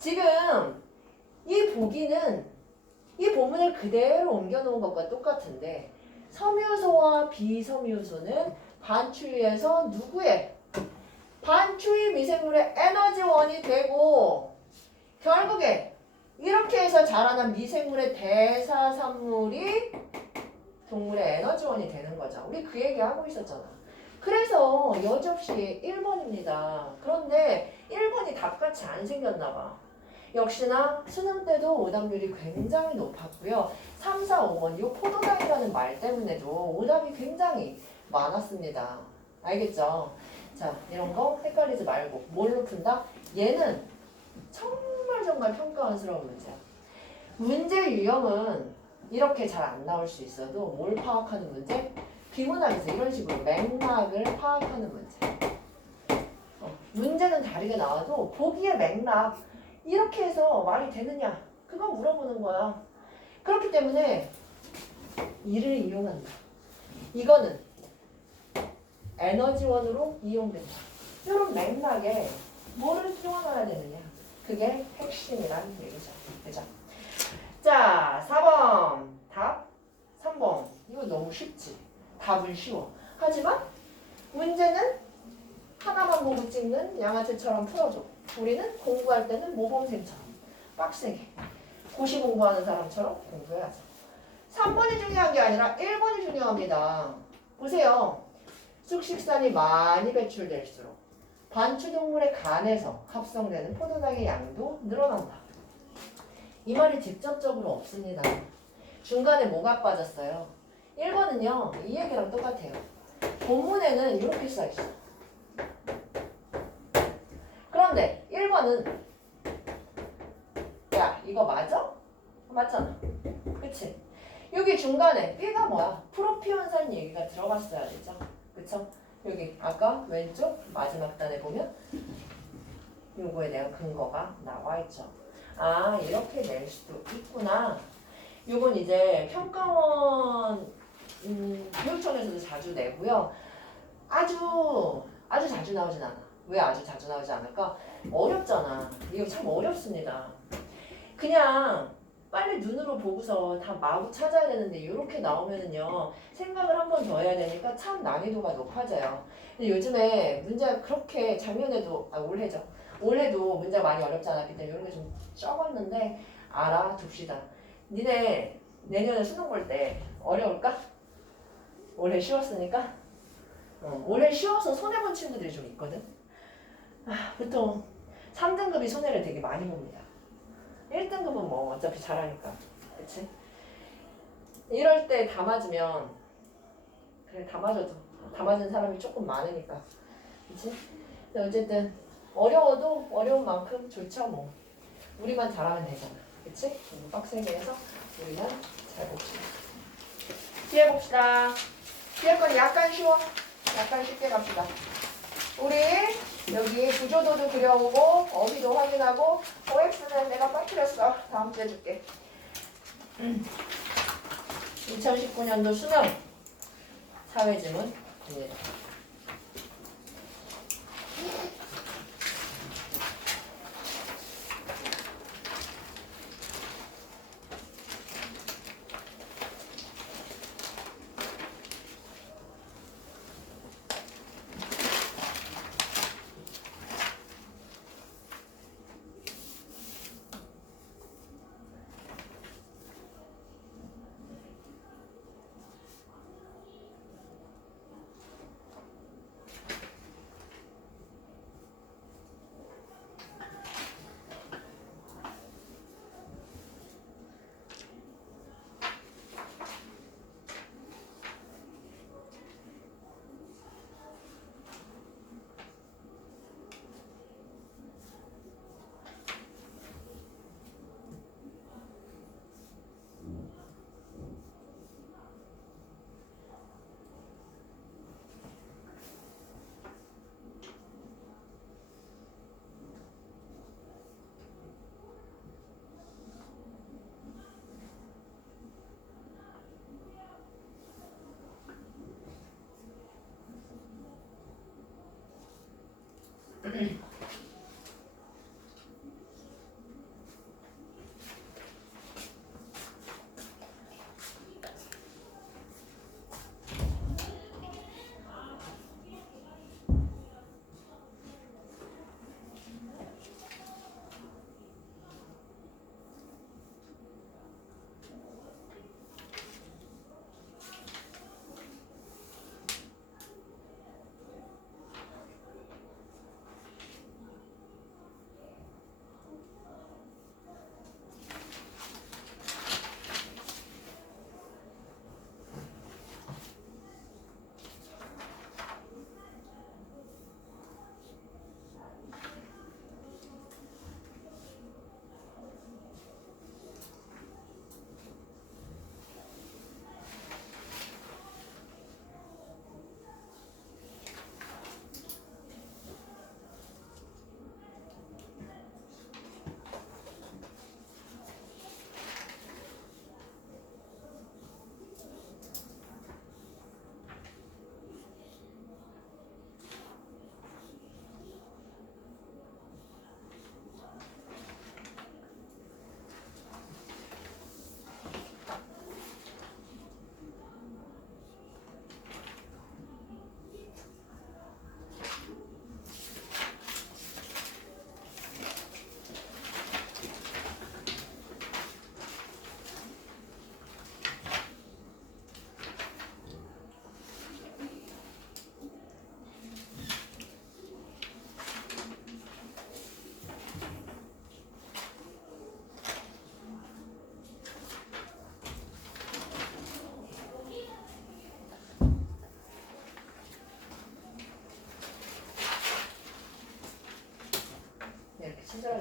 지금 이 보기는 이 본문을 그대로 옮겨놓은 것과 똑같은데 섬유소와 비섬유소는 반추위에서 누구의 반추위 미생물의 에너지원이 되고 결국에 이렇게 해서 자라난 미생물의 대사산물이 동물의 에너지원이 되는 거죠. 우리 그 얘기 하고 있었잖아. 그래서 여접시 1번입니다. 그런데 1번이 답같이 안 생겼나 봐. 역시나 수능 때도 오답률이 굉장히 높았고요. 3, 4, 5번 이 포도당이라는 말 때문에도 오답이 굉장히 많았습니다. 알겠죠? 자, 이런 거 헷갈리지 말고 뭘로 푼다? 얘는 정말 평가원스러운 문제야. 문제 유형은 이렇게 잘 안 나올 수 있어도 뭘 파악하는 문제? 비문학에서 이런 식으로 맥락을 파악하는 문제. 문제는 다르게 나와도 보기의 맥락 이렇게 해서 말이 되느냐 그거 물어보는 거야. 그렇기 때문에 이를 이용한다. 이거는 에너지원으로 이용된다. 이런 맥락에 뭐를 끼워넣어야 되느냐 그게 핵심이란 얘기죠. 그죠? 자, 4번 답 3번 이거 너무 쉽지. 답은 쉬워. 하지만 문제는 하나만 보고 찍는 양아치처럼 풀어줘. 우리는 공부할 때는 모범생처럼 빡세게 고시 공부하는 사람처럼 공부해야죠. 3번이 중요한 게 아니라 1번이 중요합니다. 보세요. 숙식산이 많이 배출될수록 반추동물의 간에서 합성되는 포도당의 양도 늘어난다. 이 말이 직접적으로 없습니다. 중간에 뭐가 빠졌어요? 1번은요. 이 얘기랑 똑같아요. 본문에는 이렇게 써있어. 그런데 1번은 야 이거 맞아? 맞잖아. 그치? 여기 중간에 B가 뭐야? 프로피온산 얘기가 들어갔어야 되죠. 그쵸? 여기 아까 왼쪽 마지막 단에 보면 요거에 대한 근거가 나와 있죠. 아 이렇게 낼 수도 있구나. 요건 이제 평가원 교육청에서도 자주 내고요. 아주 자주 나오진 않아. 왜 아주 자주 나오지 않을까? 어렵잖아. 이거 참 어렵습니다. 그냥 빨리 눈으로 보고서 다 마구 찾아야 되는데 이렇게 나오면은요 생각을 한 번 더 해야 되니까 참 난이도가 높아져요. 근데 요즘에 문제가 그렇게 작년에도 올해도 문제가 많이 어렵지 않았기 때문에 이런 게 좀 적었는데 알아둡시다. 니네 내년에 수능 볼 때 어려울까? 올해 쉬웠으니까? 올해 쉬워서 손해본 친구들이 좀 있거든. 보통 3등급이 손해를 되게 많이 봅니다. 1등급은 뭐 어차피 잘하니까. 그치? 이럴 때 다 맞으면 그래 다 맞아도 다 맞은 사람이 조금 많으니까. 그치? 근데 어쨌든 어려워도 어려운 만큼 좋죠 뭐. 우리만 잘하면 되잖아. 그치? 빡세게 해서 우리만 잘 봅시다. 뒤에 봅시다. 뒤에 건 약간 쉬워. 약간 쉽게 갑시다. 우리 여기 구조도도 그려오고 어휘도 확인하고 OX는 내가 빠뜨렸어. 다음 주에 줄게. 2019년도 수능 사회지문입니다.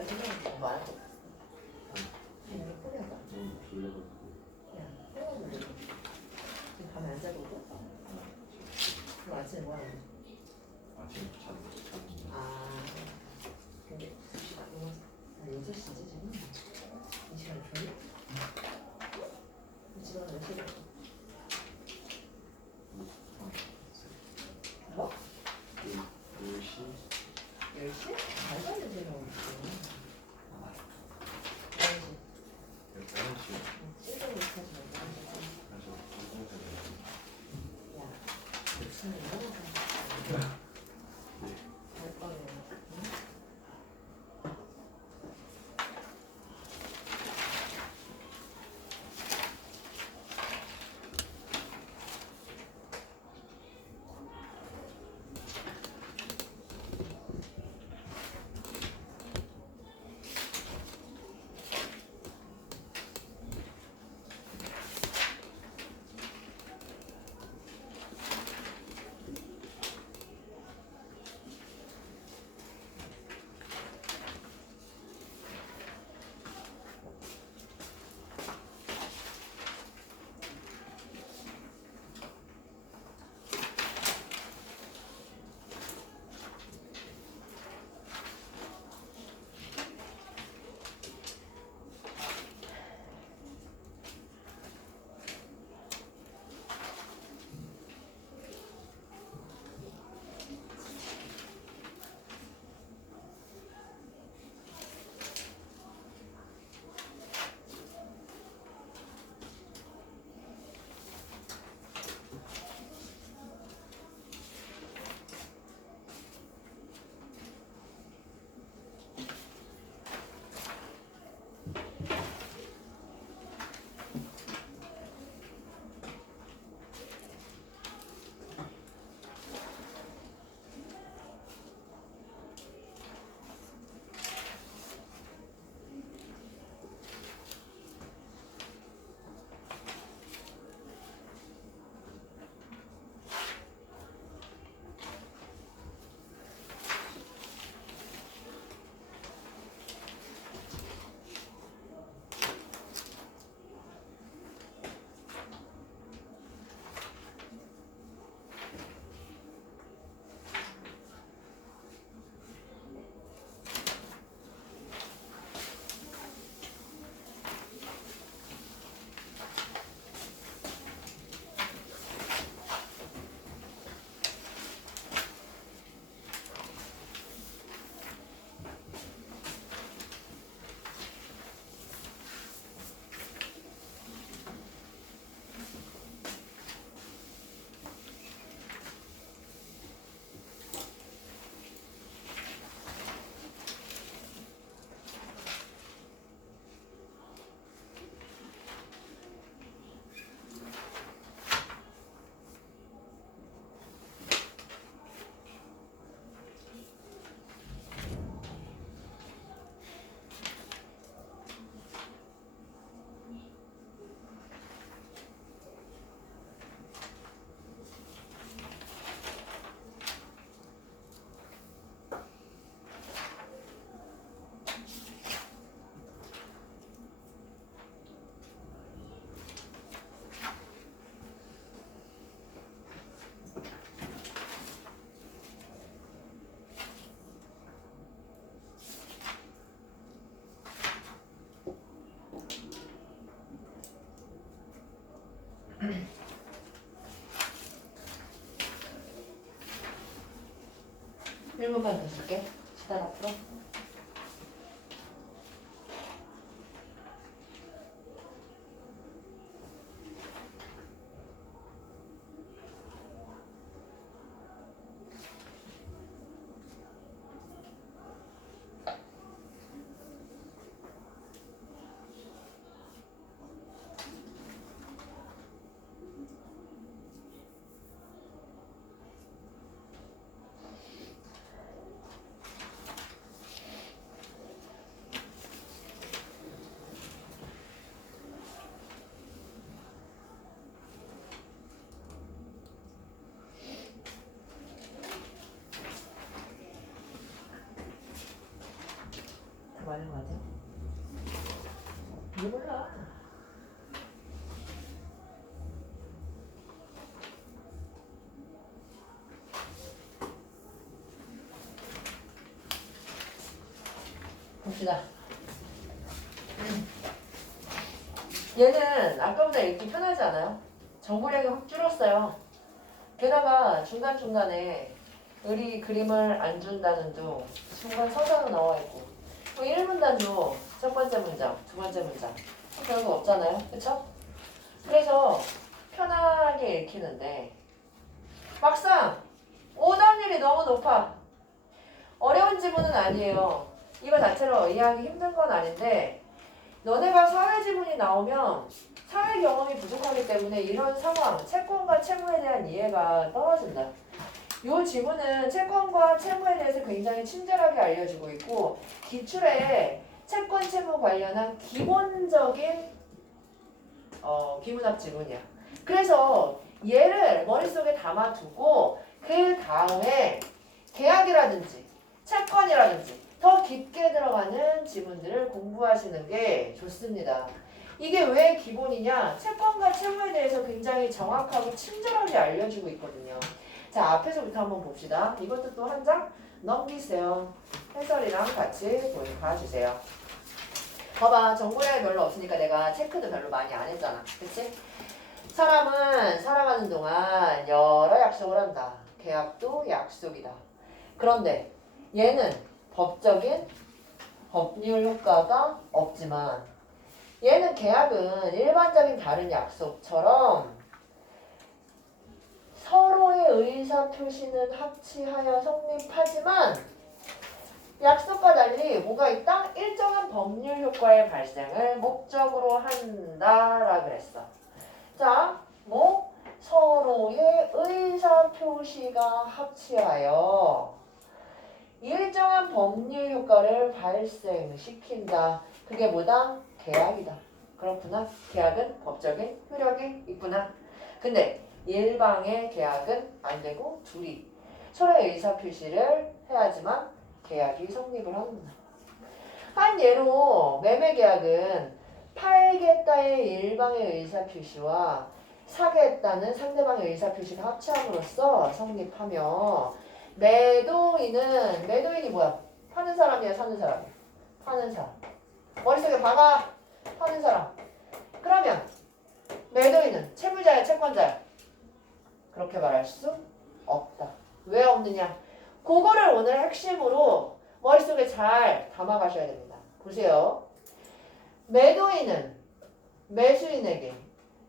생각이 많을 것 같아. 이거 포기하자. 너무 졸려가지고. 야, 생각을 지금 밤에 안 자고 있고? 그럼 아침에 뭐 하는 거지? 아침 자는 아, 근데 2시가 넘어서 6시지 지금? 이 시간에 졸려? 집에 가면 몇 시에 가? 뭐? 10시? 10시? 말도 안 되는 소리가 오지. 11시. 11시. 실제로 못하지 말고. 그래서 운동장에 야, 무슨 일 너무 잘 거예요. 응? 일 분만 더 줄게. 시단 앞으로. 말하는 거 아니야? 이거 몰라. 봅시다. 얘는 아까보다 읽기 편하지 않아요? 정보량이 확 줄었어요. 게다가 중간중간에 의리 그림을 안 준다는 둥 중간 서사도 나와 있고 뭐 1문단도 첫 번째 문장, 두 번째 문장 별거 없잖아요. 그쵸? 그래서 편하게 읽히는데 막상 오답률이 너무 높아. 어려운 지문은 아니에요. 이거 자체로 이해하기 힘든 건 아닌데 너네가 사회 지문이 나오면 사회 경험이 부족하기 때문에 이런 상황, 채권과 채무에 대한 이해가 떨어진다. 이 지문은 채권과 채무에 대해서 굉장히 친절하게 알려주고 있고 기출에 채권, 채무 관련한 기본적인 비문학 지문이야. 그래서 얘를 머릿속에 담아두고 그 다음에 계약이라든지 채권이라든지 더 깊게 들어가는 지문들을 공부하시는 게 좋습니다. 이게 왜 기본이냐? 채권과 채무에 대해서 굉장히 정확하고 친절하게 알려주고 있거든요. 자, 앞에서부터 한번 봅시다. 이것도 또 한 장 넘기세요. 해설이랑 같이 봐주세요. 봐봐, 정보량이 별로 없으니까 내가 체크도 별로 많이 안 했잖아. 그치? 사람은 살아가는 동안 여러 약속을 한다. 계약도 약속이다. 그런데 얘는 법적인 법률 효과가 없지만 얘는 계약은 일반적인 다른 약속처럼 서로의 의사표시는 합치하여 성립하지만 약속과 달리 뭐가 있다? 일정한 법률 효과의 발생을 목적으로 한다라 그랬어. 자, 뭐 서로의 의사표시가 합치하여 일정한 법률 효과를 발생시킨다. 그게 뭐다? 계약이다. 그렇구나. 계약은 법적인 효력이 있구나. 근데 일방의 계약은 안 되고 둘이 서로의 의사표시를 해야지만 계약이 성립을 하는구나. 한 예로 매매 계약은 팔겠다의 일방의 의사표시와 사겠다는 상대방의 의사표시를 합치함으로써 성립하며 매도인이 뭐야? 파는 사람이야, 사는 사람이야? 파는 사람. 머릿속에 박아. 파는 사람. 그러면 매도인은 채무자야, 채권자야? 그렇게 말할 수 없다. 왜 없느냐? 그거를 오늘 핵심으로 머릿속에 잘 담아가셔야 됩니다. 보세요. 매도인은 매수인에게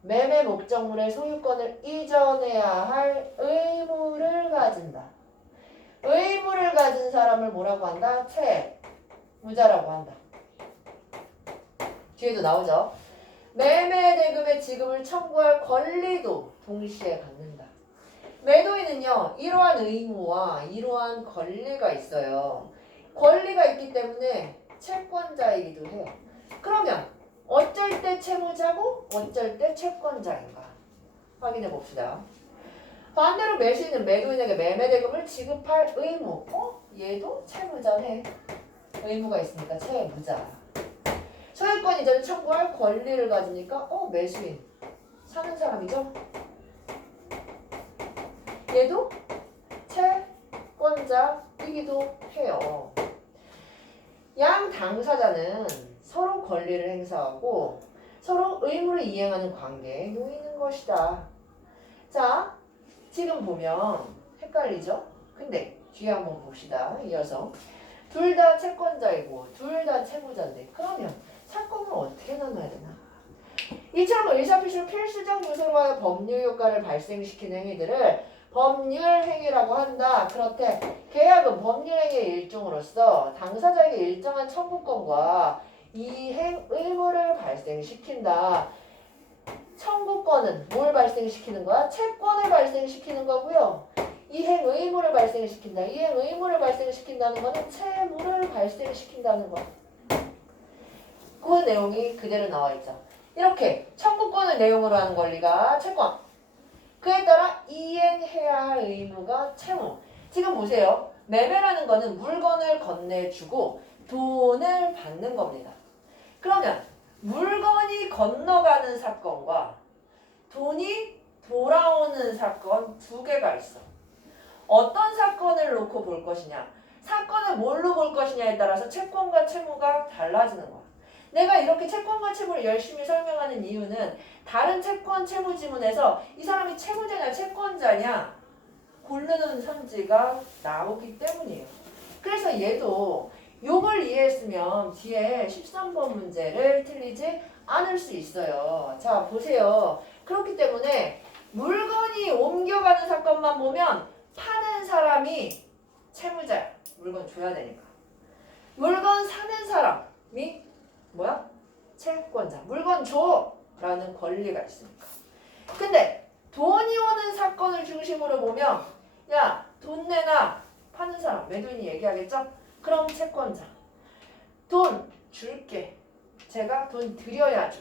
매매 목적물의 소유권을 이전해야 할 의무를 가진다. 의무를 가진 사람을 뭐라고 한다? 채무자라고 한다. 뒤에도 나오죠. 매매 대금의 지급을 청구할 권리도 동시에 갖는다. 매도인은요, 이러한 의무와 이러한 권리가 있어요. 권리가 있기 때문에 채권자이기도 해요. 그러면 어쩔 때 채무자고 어쩔 때 채권자인가? 확인해 봅시다. 반대로 매수인은 매도인에게 매매대금을 지급할 의무. 얘도 채무자네. 의무가 있으니까 채무자. 소유권 이전을 청구할 권리를 가지니까 매수인. 사는 사람이죠? 얘도 채권자이기도 해요. 양 당사자는 서로 권리를 행사하고 서로 의무를 이행하는 관계에 놓이는 것이다. 자, 지금 보면 헷갈리죠? 근데 뒤에 한번 봅시다. 이어서 둘 다 채권자이고 둘 다 채무자인데 그러면 사건을 어떻게 나눠야 되나? 이처럼 의사표시를 필수적 요소로 하여 법률 효과를 발생시키는 행위들을 법률 행위라고 한다. 그렇대. 계약은 법률 행위의 일종으로서 당사자에게 일정한 청구권과 이행 의무를 발생시킨다. 청구권은 뭘 발생시키는 거야? 채권을 발생시키는 거고요. 이행 의무를 발생시킨다. 이행 의무를 발생시킨다는 거는 채무를 발생시킨다는 거야. 그 내용이 그대로 나와 있죠. 이렇게 청구권을 내용으로 하는 권리가 채권. 그에 따라 이행해야 할 의무가 채무. 지금 보세요. 매매라는 거는 물건을 건네주고 돈을 받는 겁니다. 그러면 물건이 건너가는 사건과 돈이 돌아오는 사건 두 개가 있어. 어떤 사건을 놓고 볼 것이냐, 사건을 뭘로 볼 것이냐에 따라서 채권과 채무가 달라지는 거야. 내가 이렇게 채권과 채무를 열심히 설명하는 이유는 다른 채권 채무 지문에서 이 사람이 채무자냐 채권자냐 고르는 선지가 나오기 때문이에요. 그래서 얘도 요걸 이해했으면 뒤에 13번 문제를 틀리지 않을 수 있어요. 자, 보세요. 그렇기 때문에 물건이 옮겨가는 사건만 보면 파는 사람이 채무자야. 물건 줘야 되니까. 물건 사는 사람이 뭐야? 채권자. 물건 줘! 라는 권리가 있으니까. 근데 돈이 오는 사건을 중심으로 보면 야, 돈 내놔. 파는 사람, 매도인이 얘기하겠죠? 그럼 채권자. 돈 줄게. 제가 돈 드려야죠.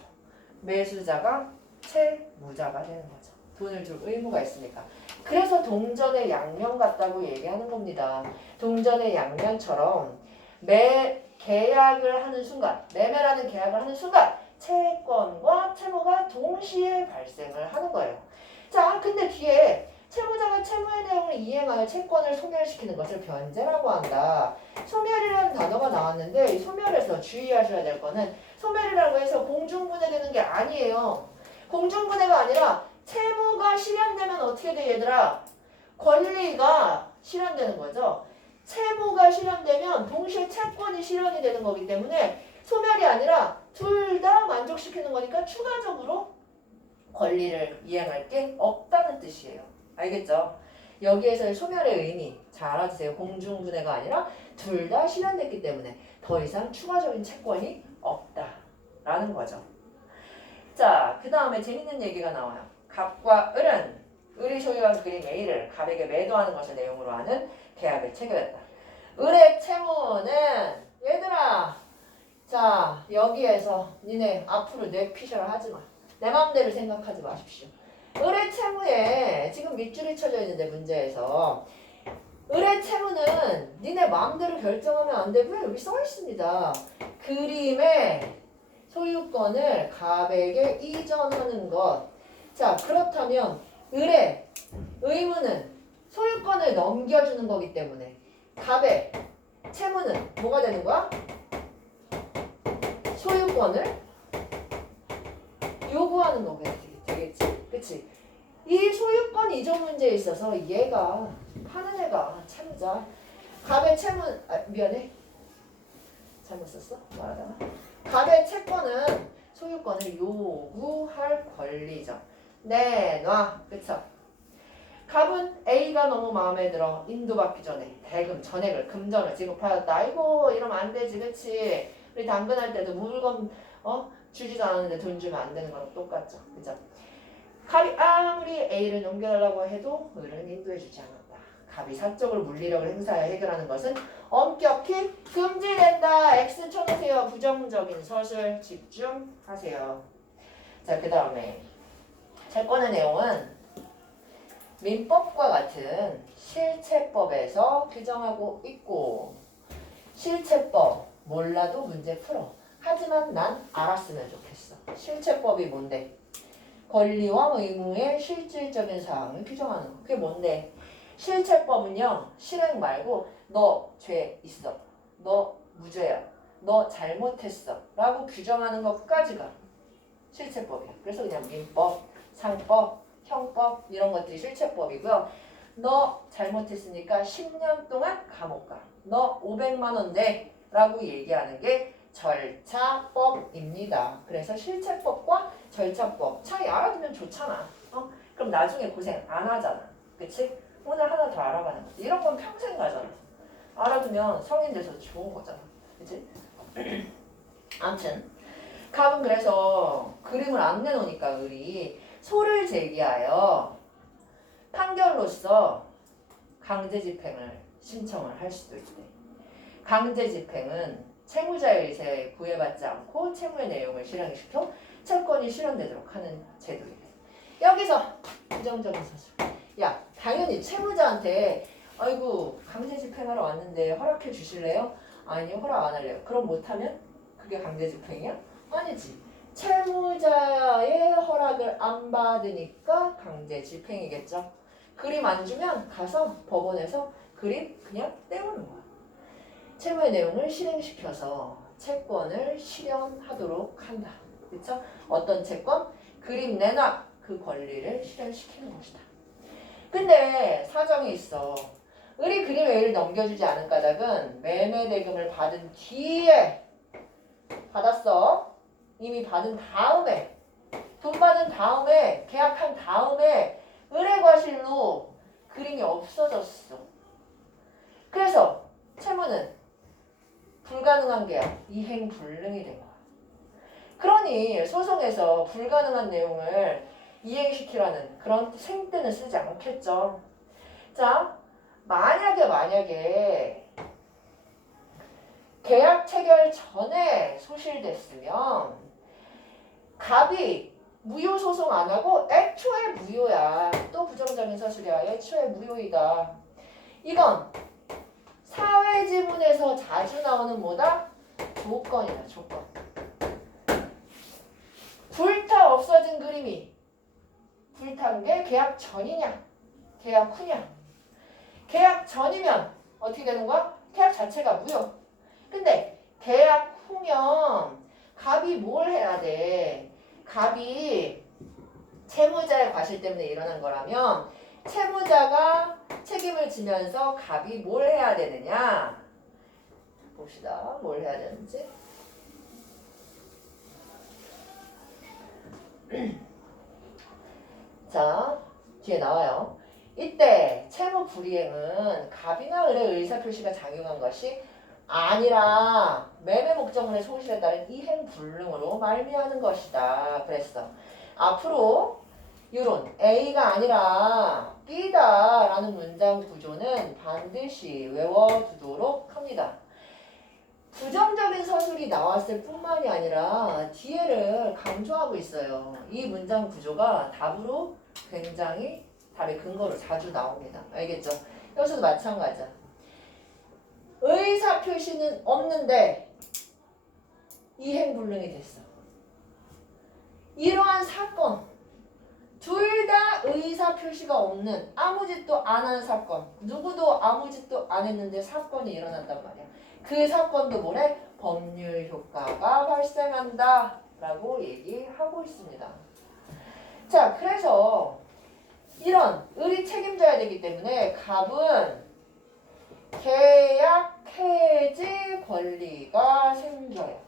매수자가 채무자가 되는 거죠. 돈을 줄 의무가 있으니까. 그래서 동전의 양면 같다고 얘기하는 겁니다. 동전의 양면처럼 계약을 하는 순간, 매매라는 계약을 하는 순간 채권과 채무가 동시에 발생을 하는 거예요. 자, 근데 뒤에 채무자가 채무의 내용을 이행하여 채권을 소멸시키는 것을 변제라고 한다. 소멸이라는 단어가 나왔는데 이 소멸에서 주의하셔야 될 거는 소멸이라고 해서 공중분해되는 게 아니에요. 공중분해가 아니라 채무가 실현되면 어떻게 돼 얘들아? 권리가 실현되는 거죠. 채무가 실현되면 동시에 채권이 실현이 되는 거기 때문에 소멸이 아니라 둘 다 만족시키는 거니까 추가적으로 권리를 이행할 게 없다는 뜻이에요. 알겠죠? 여기에서의 소멸의 의미 잘 알아주세요. 공중분해가 아니라 둘 다 실현됐기 때문에 더 이상 추가적인 채권이 없다라는 거죠. 자, 그 다음에 재밌는 얘기가 나와요. 갑과 을은 을이 소유한 그림 A를 갑에게 매도하는 것을 내용으로 하는 계약을 체결했다. 을의 채무는 얘들아, 자 여기에서 니네 앞으로 뇌피셜 하지 마. 내 마음대로 생각하지 마십시오. 을의 채무에 지금 밑줄이 쳐져 있는데 문제에서 을의 채무는 니네 마음대로 결정하면 안 되고요. 여기 써 있습니다. 그림의 소유권을 갑에게 이전하는 것. 자, 그렇다면 을의 의무는 소유권을 넘겨주는 거기 때문에 갑의 채무는 뭐가 되는 거야? 소유권을 요구하는 거게 되겠지. 그치? 이 소유권 이전 문제에 있어서 얘가 하는 애가 채무자. 갑의 채무, 미안해. 잘못 썼어? 말하다가. 갑의 채권은 소유권을 요구할 권리죠. 내놔. 그쵸? 갑은 A가 너무 마음에 들어 인도받기 전에 대금, 전액을, 금전을 지급하였다. 아이고 이러면 안 되지. 그치? 우리 당근할 때도 물건 주지도 않았는데 돈 주면 안 되는 거랑 똑같죠. 그죠? 갑이 아무리 A를 넘겨달라고 해도 을은 인도해주지 않았다. 갑이 사적으로 물리력을 행사하여 해결하는 것은 엄격히 금지된다. X 쳐놓으세요. 부정적인 서술 집중하세요. 자, 그 다음에 채권의 내용은 민법과 같은 실체법에서 규정하고 있고 실체법 몰라도 문제 풀어. 하지만 난 알았으면 좋겠어. 실체법이 뭔데? 권리와 의무의 실질적인 사항을 규정하는 거. 그게 뭔데? 실체법은요. 실행 말고 너 죄 있어. 너 무죄야. 너 잘못했어. 라고 규정하는 것까지가 실체법이야. 그래서 그냥 민법, 상법, 형법 이런 것들이 실체법이고요. 너 잘못했으니까 10년 동안 감옥 가. 너 500만 원 내. 라고 얘기하는 게 절차법입니다. 그래서 실체법과 절차법 차이 알아두면 좋잖아. 그럼 나중에 고생 안 하잖아. 그치? 오늘 하나 더 알아가는 거지. 이런 건 평생 가잖아. 알아두면 성인 돼서 좋은 거잖아. 그치? 아무튼 갑은 그래서 그림을 안 내놓으니까 을이 소를 제기하여 판결로서 강제집행을 신청을 할 수도 있대. 강제집행은 채무자의 의사에 구애받지 않고 채무의 내용을 실행시켜 채권이 실현되도록 하는 제도예요. 여기서 부정적인 서술. 야, 당연히 채무자한테 아이고 강제집행하러 왔는데 허락해 주실래요? 아니요, 허락 안 할래요. 그럼 못하면 그게 강제집행이야? 아니지. 채무자의 허락을 안 받으니까 강제집행이겠죠. 그림 안 주면 가서 법원에서 그림 그냥 떼우는 거야. 채무의 내용을 실행시켜서 채권을 실현하도록 한다. 그렇죠? 어떤 채권? 그림 내놔. 그 권리를 실현시키는 것이다. 근데 사정이 있어. 을이 그림 A를 넘겨주지 않은 까닭은 매매 대금을 받은 뒤에 받았어. 이미 받은 다음에 돈 받은 다음에 계약한 다음에 을의 과실로 그림이 없어졌어. 그래서 채무는 불가능한 계약, 이행 불능이 된 거야. 그러니 소송에서 불가능한 내용을 이행시키라는 그런 생떼는 쓰지 않겠죠. 자, 만약에 계약 체결 전에 소실됐으면 갑이 무효 소송 안 하고 애초에 무효야. 또 부정적인 서술이야. 애초에 무효이다. 이건 사회 지문에서 자주 나오는 뭐다? 조건이다. 조건. 불타 없어진 그림이 불탄 게 계약 전이냐? 계약 후냐? 계약 전이면 어떻게 되는 거야? 계약 자체가 무효. 근데 계약 후면 갑이 뭘 해야 돼? 갑이 채무자의 과실 때문에 일어난 거라면 채무자가 책임을 지면서 갑이 뭘 해야 되느냐? 봅시다. 뭘 해야 되는지. 자, 뒤에 나와요. 이때 채무 불이행은 갑이나 을의 의사표시가 작용한 것이 아니라 매매 목적물의 소실에 따른 이행 불능으로 말미암는 것이다. 그랬어. 앞으로 이런 A가 아니라 B다라는 문장 구조는 반드시 외워두도록 합니다. 부정적인 서술이 나왔을 뿐만이 아니라 뒤에를 강조하고 있어요. 이 문장 구조가 답으로 굉장히 답의 근거로 자주 나옵니다. 알겠죠? 여기서도 마찬가지야. 의사 표시는 없는데 이행불능이 됐어. 이러한 사건 둘 다 의사 표시가 없는 아무 짓도 안 한 사건 누구도 아무 짓도 안 했는데 사건이 일어났단 말이야. 그 사건도 뭐래? 법률 효과가 발생한다 라고 얘기하고 있습니다. 자, 그래서 이런 을이 책임져야 되기 때문에 갑은 계약 해지 권리가 생겨요.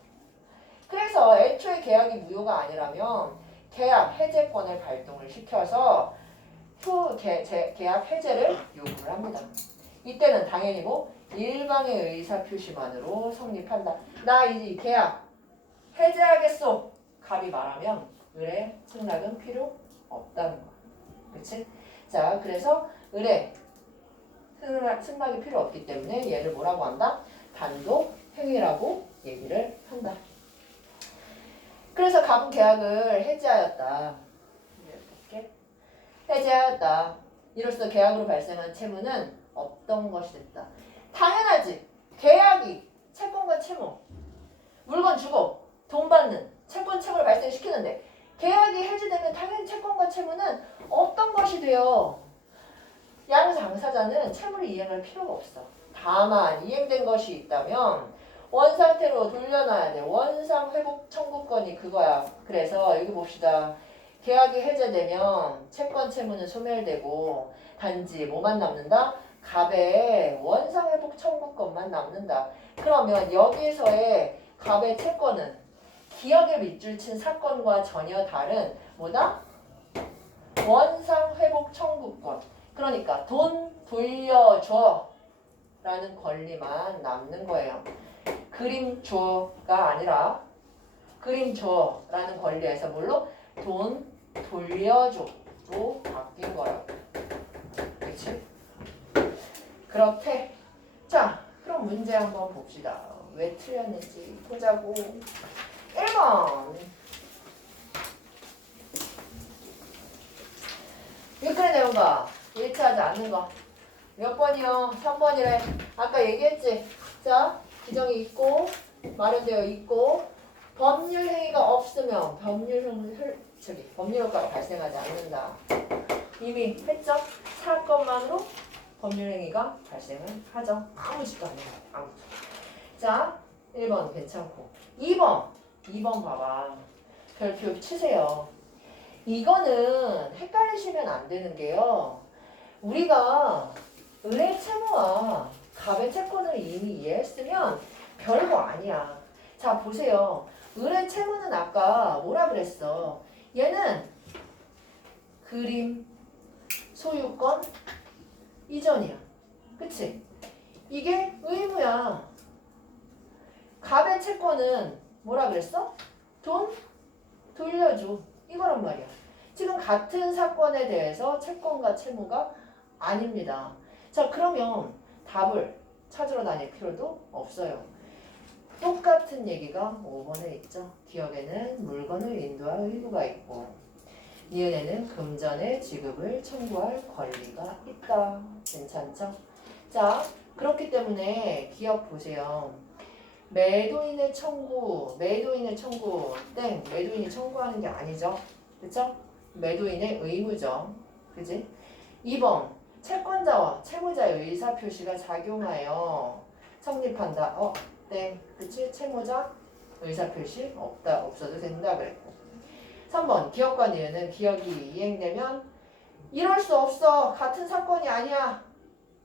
그래서 애초에 계약이 무효가 아니라면 계약 해제권을 발동을 시켜서 계약 해제를 요구를 합니다. 이때는 당연히 뭐 일방의 의사 표시만으로 성립한다. 나 이 계약 해제하겠소. 갑이 말하면 을의 승낙은 필요 없다는 거야. 그치? 자, 그래서 을의 승낙이 필요 없기 때문에 얘를 뭐라고 한다? 단독 행위라고 얘기를 한다. 그래서 갑은 계약을 해제하였다. 이렇게 해제하였다. 이로써 계약으로 발생한 채무는 없던 것이 됐다. 당연하지. 계약이 채권과 채무 물건 주고 돈 받는 채권 채무를 발생시키는데 계약이 해지되면 당연히 채권과 채무는 없던 것이 돼요. 양장사자는 채무를 이행할 필요가 없어. 다만 이행된 것이 있다면 원상태로 돌려놔야 돼. 원상회복 청구권이 그거야. 그래서 여기 봅시다. 계약이 해제되면 채권 채무는 소멸되고 단지 뭐만 남는다? 갑의 원상회복 청구권만 남는다. 그러면 여기에서의 갑의 채권은 기억에 밑줄 친 사건과 전혀 다른 뭐다? 원상회복 청구권. 그러니까 돈 돌려줘 라는 권리만 남는 거예요. 그림 줘가 아니라 그림 줘라는 권리에서 뭘로? 돈 돌려줘로 바뀐 거예요. 그렇지? 그렇대. 자, 그럼 문제 한번 봅시다. 왜 틀렸는지 보자고. 1번. 유클의 내용과 일치하지 않는 거. 몇 번이요? 3번이래. 아까 얘기했지? 자, 규정이 있고 마련되어 있고 법률 행위가 없으면 법률 효과가 발생하지 않는다. 이미 했죠? 사건만으로 법률 행위가 발생을 하죠. 아무 짓도 안 해요. 아무 짓. 자, 1번 괜찮고 2번 봐봐. 별표 치세요. 이거는 헷갈리시면 안 되는 게요. 우리가 을의 채무와 갑의 채권을 이미 이해했으면 별거 아니야. 자, 보세요. 을의 채무는 아까 뭐라 그랬어? 얘는 그림, 소유권, 이전이야. 그치? 이게 의무야. 갑의 채권은 뭐라 그랬어? 돈 돌려줘. 이거란 말이야. 지금 같은 사건에 대해서 채권과 채무가 아닙니다. 자, 그러면 답을 찾으러 다닐 필요도 없어요. 똑같은 얘기가 5번에 있죠. 기억에는 물건을 인도할 의무가 있고 니은에는 금전의 지급을 청구할 권리가 있다. 괜찮죠? 자, 그렇기 때문에 기억 보세요. 매도인의 청구 땡. 매도인이 청구하는 게 아니죠. 그쵸? 매도인의 의무죠. 그지? 2번 채권자와 채무자의 의사표시가 작용하여 성립한다. 땡. 그치? 채무자 의사표시 없다. 없어도 된다 그랬고 3번 기업과 니은은 기업이 이행되면 이럴 수 없어. 같은 사건이 아니야.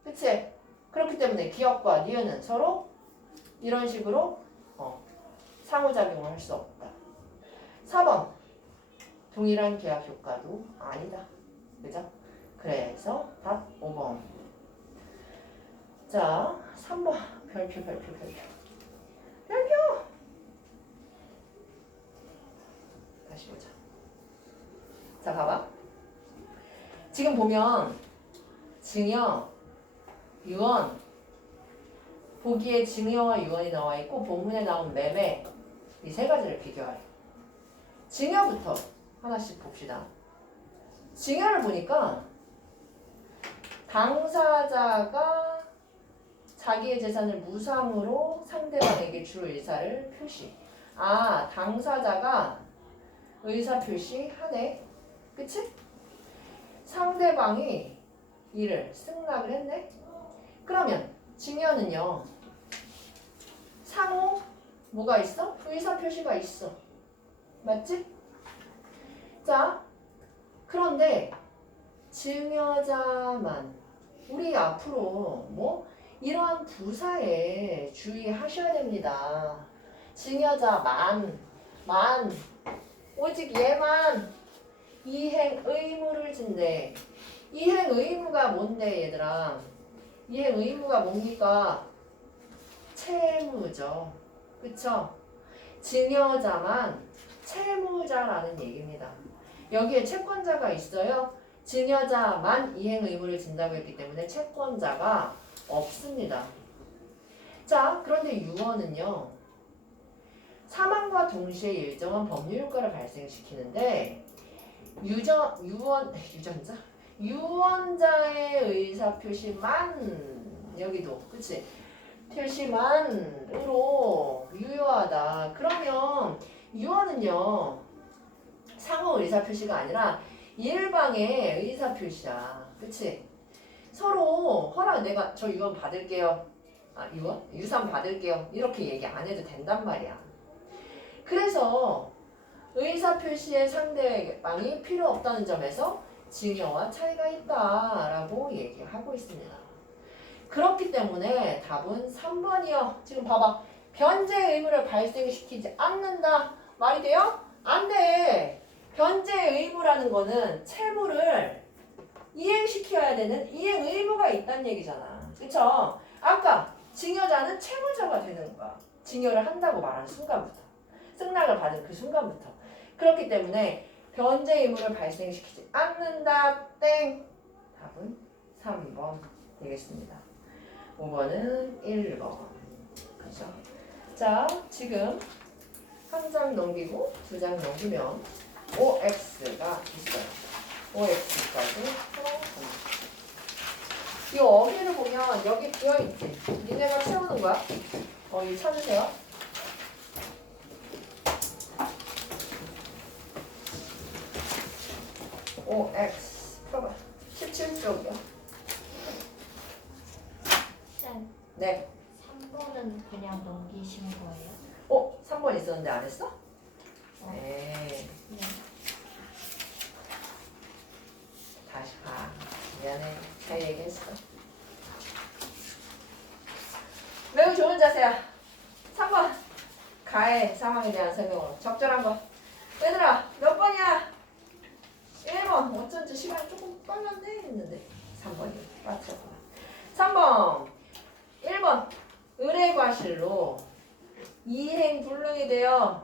그치? 그렇기 때문에 기업과 니은은 서로 이런 식으로 상호작용을 할 수 없다. 4번 동일한 계약 효과도 아니다. 그죠? 그래서 답 5번. 자, 3번 별표. 다시 보자. 자, 봐봐. 지금 보면 증여, 유언, 보기에 증여와 유언이 나와 있고 본문에 나온 매매 이 세 가지를 비교하래. 증여부터 하나씩 봅시다. 증여를 보니까 당사자가 자기의 재산을 무상으로 상대방에게 줄 의사를 표시. 아, 당사자가 의사 표시하네. 그치? 상대방이 이를 승낙을 했네. 그러면 증여는요. 상호 뭐가 있어? 의사 표시가 있어. 맞지? 자, 그런데 증여자만 우리 앞으로 이러한 부사에 주의하셔야 됩니다. 증여자만 오직 얘만 이행 의무를 진대. 이행 의무가 뭔데 얘들아? 이행 의무가 뭡니까? 채무죠. 그쵸? 증여자만 채무자라는 얘기입니다. 여기에 채권자가 있어요. 증여자만 이행 의무를 진다고 했기 때문에 채권자가 없습니다. 자, 그런데 유언은요. 사망과 동시에 일정한 법률 효과를 발생시키는데 유언자의 의사 표시만 여기도 그치? 표시만으로 유효하다. 그러면 유언은요 상호 의사 표시가 아니라 일방의 의사 표시야. 그치? 서로 내가 저 유언 받을게요. 유산 받을게요. 이렇게 얘기 안 해도 된단 말이야. 그래서 의사표시의 상대방이 필요 없다는 점에서 증여와 차이가 있다라고 얘기하고 있습니다. 그렇기 때문에 답은 3번이요. 지금 봐봐. 변제 의무를 발생시키지 않는다. 말이 돼요? 안 돼. 변제 의무라는 거는 채무를 이행시켜야 되는 이행 의무가 있다는 얘기잖아. 그쵸? 아까 증여자는 채무자가 되는 거야. 증여를 한다고 말하는 순간부터. 승낙을 받은 그 순간부터. 그렇기 때문에 변제 의무를 발생시키지 않는다. 땡. 답은 3번 되겠습니다. 5번은 1번. 그죠? 자, 지금 한 장 넘기고 두 장 넘기면 OX가 있어요. OX까지 풀어봅니다. 이 어휘를 보면 여기 비어있지? 니네가 채우는 거야. 거의 찾으세요? OX 풀어봐. 17쪽이요. 쌤, 네. 3번은 그냥 넘기신 거예요? 3번 있었는데 안 했어? 어. 네. 네. 다시 봐. 미안해. 잘 얘기했어. 매우 좋은 자세야. 3번. 가해 상황에 대한 설명으로 적절한 거. 얘들아, 몇 번이야? 1번. 어쩐지 시간이 조금 빨랐네 했는데 3번이 맞췄구나. 3번. 1번. 의뢰과실로 이행 불능이 되어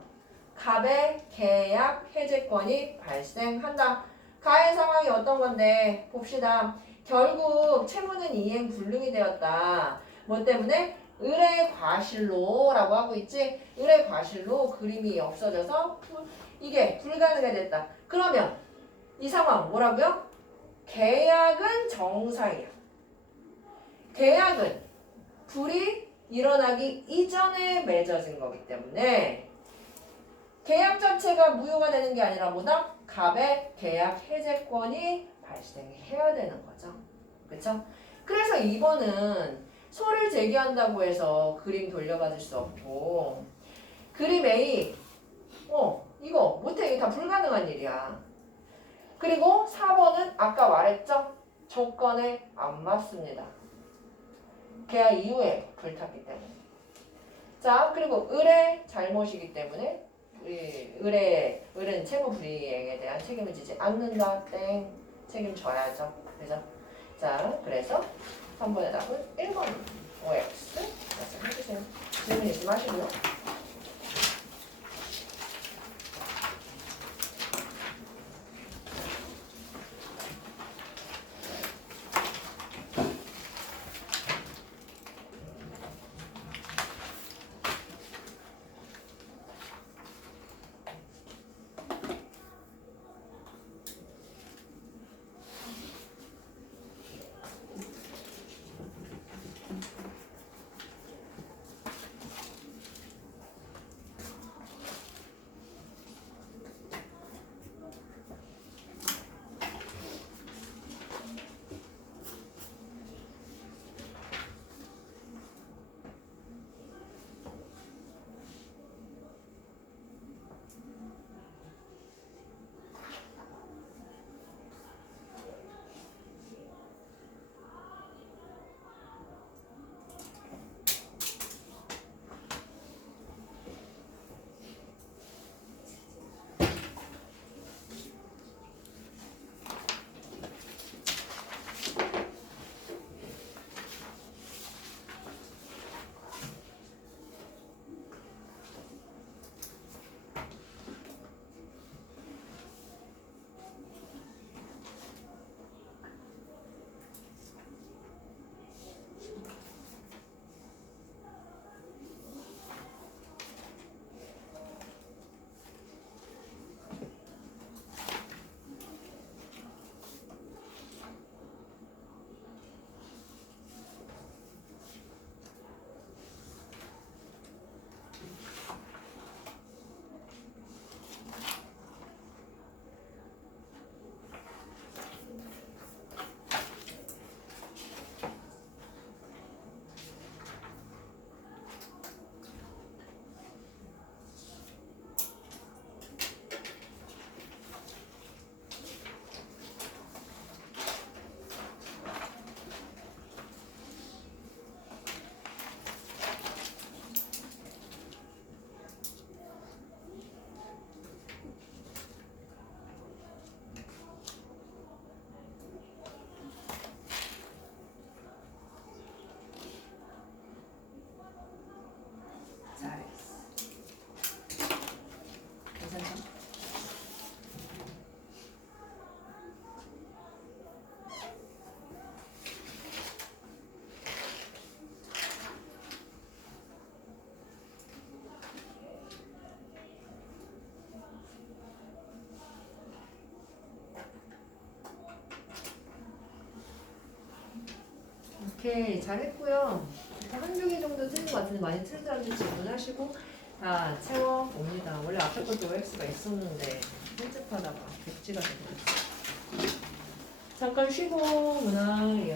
갑의 계약 해제권이 발생한다. 가해 상황이 어떤 건데 봅시다. 결국 채무는 이행 불능이 되었다. 뭐 때문에? 의뢰 과실로 라고 하고 있지. 의뢰 과실로 그림이 없어져서 이게 불가능하게 됐다. 그러면 이 상황 뭐라고요? 계약은 정상이야. 계약은 불이 일어나기 이전에 맺어진 거기 때문에 계약 자체가 무효가 되는 게 아니라 뭐다? 갑의 계약 해제권이 발생해야 되는 거죠. 그쵸? 그래서 2번은 소를 제기한다고 해서 그림 돌려받을 수 없고 그림 A 이거 못해. 이게 다 불가능한 일이야. 그리고 4번은 아까 말했죠? 조건에 안 맞습니다. 계약 이후에 불탔기 때문에. 자, 그리고 의뢰 잘못이기 때문에 의뢰는 채무 불이행에 대한 책임을 지지 않는다. 땡. 책임져야죠. 그죠? 자, 그래서 3번의 답은 1번 OX 말씀해주세요. 질문 있으면 하시고요. 오케이, 잘했고요. 한 종이 정도 틀린 것 같은데 많이 틀린 사람들 질문하시고 다 채워봅니다. 원래 앞에 것도 OX가 있었는데 편집하다가 백지가 되버렸어. 잠깐 쉬고 문항